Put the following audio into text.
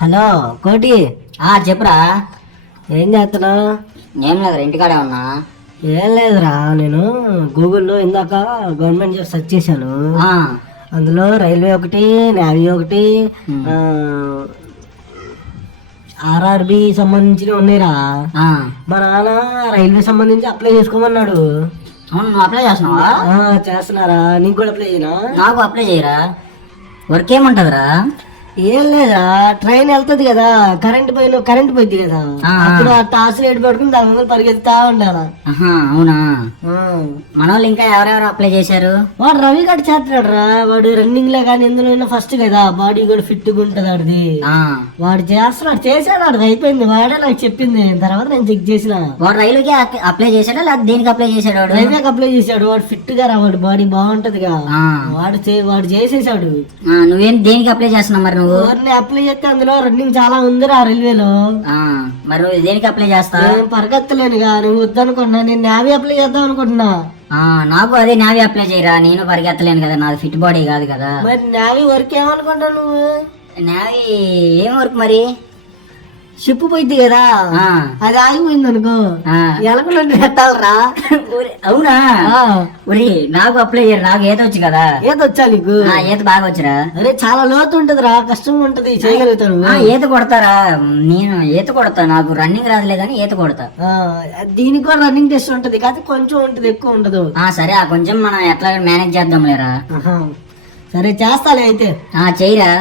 Hello కోటి. చెప్పురా. ఏం చేస్తున్నావు? ఏం లేదురా, ఇంటికాడే ఉన్నా. ఏం లేదురా, నేను గూగుల్లో ఇందాక గవర్నమెంట్ జాబ్ సెర్చ్ చేశాను. ఆ, అందులో రైల్వే ఒకటి, నేవీ ఒకటి, ఆర్ఆర్బి సంబంధించినవి ఉన్నాయిరా. ఆ. మా నాన్న రైల్వే సంబంధించి అప్లై చేసుకోమన్నాడు. అవును, నువ్వు అప్లై చేస్తున్నావా? చేస్తున్నారా? నీకు కూడా అప్లై చేయనా? నాకు అప్లై చేయరా. వర్క్ ఏముంటదిరా? ఏం లేదా, ట్రైన్ వెళ్తది కదా, కరెంట్ పోయింది కదా, అప్పుడు ఆ టార్చ్ లైట్ పడుకుని దాని ముందు పరిగెత్తుతా ఉండాలా. అవునా. మన వాళ్ళు ఇంకా ఎవరెవరు అప్లై చేశారు? వాడు రవి గడ్ చేస్తున్నాడు రా. వాడు రన్నింగ్ లో కానీ ఎందులో ఫస్ట్ కదా, బాడీ కూడా ఫిట్ గా ఉంటది ఆడిది. వాడు చేశాడు, ఆడిది అయిపోయింది. వాడే నాకు చెప్పింది, తర్వాత నేను చెక్ చేసిన. వాడు రైలుకి అప్లై చేశాడా లేదా దేనికి అప్లై చేశాడు? వాడు రైల్వేకి అప్లై చేశాడు. వాడు ఫిట్ గా రా, వాడు బాడీ బాగుంటదిగా. వాడు చేసేసాడు. నువ్వేం దేనికి అప్లై చేస్తున్నావు మరి? నువ్వు అప్లై చేస్తే అందులో రన్నింగ్ చాలా ఉందిరా రైల్వేలో. మరి నువ్వు దేనికి అప్లై చేస్తా? నేను పరిగెత్తలేనుగా, నువ్వు వద్దనుకున్నా. నేను నేవీ అప్లై చేద్దాం అనుకుంటున్నా. నాకు అదే నేవీ అప్లై చేయరా. నేను పరిగెత్తలేను కదా, నాది ఫిట్ బాడీ కాదు కదా. మరి నేవీ వర్క్ ఏమనుకుంటావు నువ్వు? నేవీ ఏం వర్క్ మరి? షిప్ పోయింది కదా, అది ఆగిపోయింది అనుకో, ఎలకలు పెట్టాలరా. అవునా? నాకు అప్లై చేయరు. నాకు ఈత వచ్చు కదా. ఈత వచ్చా నీకు? ఈత బాగా వచ్చురా. అరే చాలా లోతు ఉంటదిరా, కష్టంగా ఉంటది, చేయగలుగుతాను. ఈత కొడతారా? నేను ఈత కొడతా. నాకు రన్నింగ్ రాదులేదని ఈత కొడతా. దీనికి కూడా రన్నింగ్ టెస్ట్ ఉంటది, కాదు కొంచెం ఉంటది, ఎక్కువ ఉండదు. సరే, కొంచెం మనం ఎట్లా మేనేజ్ చేద్దాం లేరా. సరే చేస్తాలే అయితే. చెయ్యరా.